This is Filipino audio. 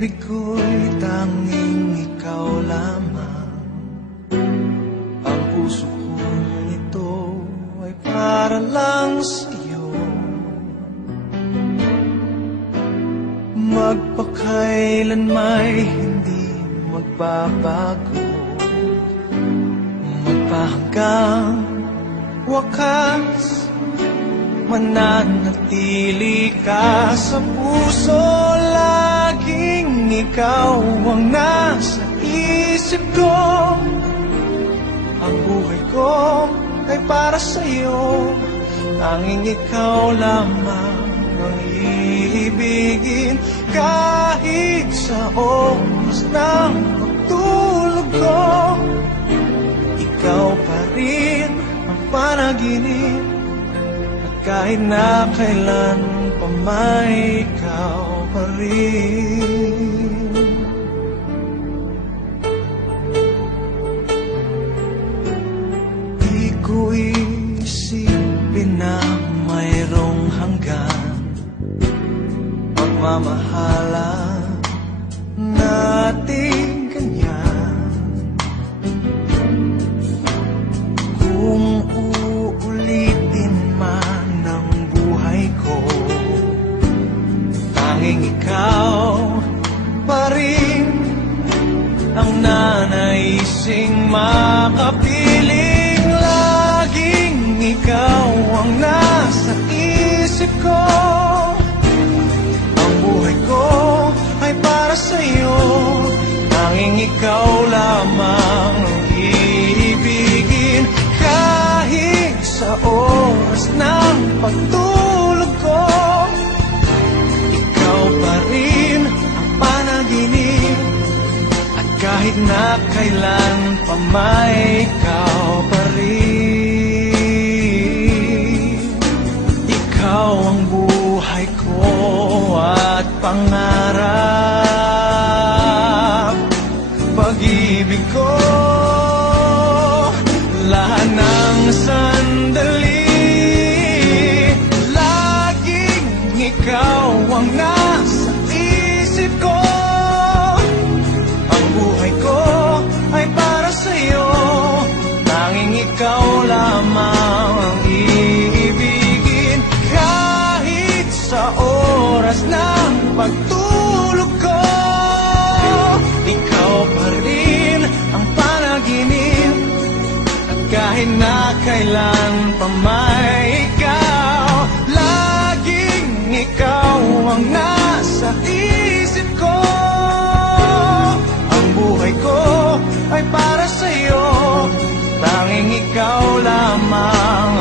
pag-ibig ko'y tanging ikaw lamang. Ang puso kong ito ay para lang sa'yo. Magpakailan may hindi magbabago, magpahanggang wakas, mananatili ka sa puso. Laging ikaw ang nasa isip ko. Ang buhay ko ay para sa'yo. Tanging ikaw lamang ang iibigin. Kahit sa oras ng pagtulog ko, ikaw pa rin ang panaginip. At kahit na kailan pa may ikaw pa rin. Di ko isipin na mayroong hanggan pagmamahalan natin ganyan. Kung uulitin man ang buhay ko, tanging ikaw pa rin ang nanaising makapiling. Laging ikaw ang nasa isip ko. Ang buhay ko ay para sa'yo. Tanging ikaw lamang ang iibigin. Kahit sa oras ng pagtulog ko, ikaw pa rin ang panaginip. At kahit na kailan pa may ikaw pa rin. Ikaw ang buhay ko at pangarap, pag-ibig ko. Lahat ng sandali, laging ikaw ang nasa isip ko. Ang buhay ko ay para sa'yo. Tanging ikaw lamang ang iibigin. Kahit sa oras ng pagtulog ko, ikaw pa rin ang panaginip. At kahit na kailan pa may ikaw, laging ikaw ang nasa isip ko. Ang buhay ko ay para sa'yo. Tanging ikaw lamang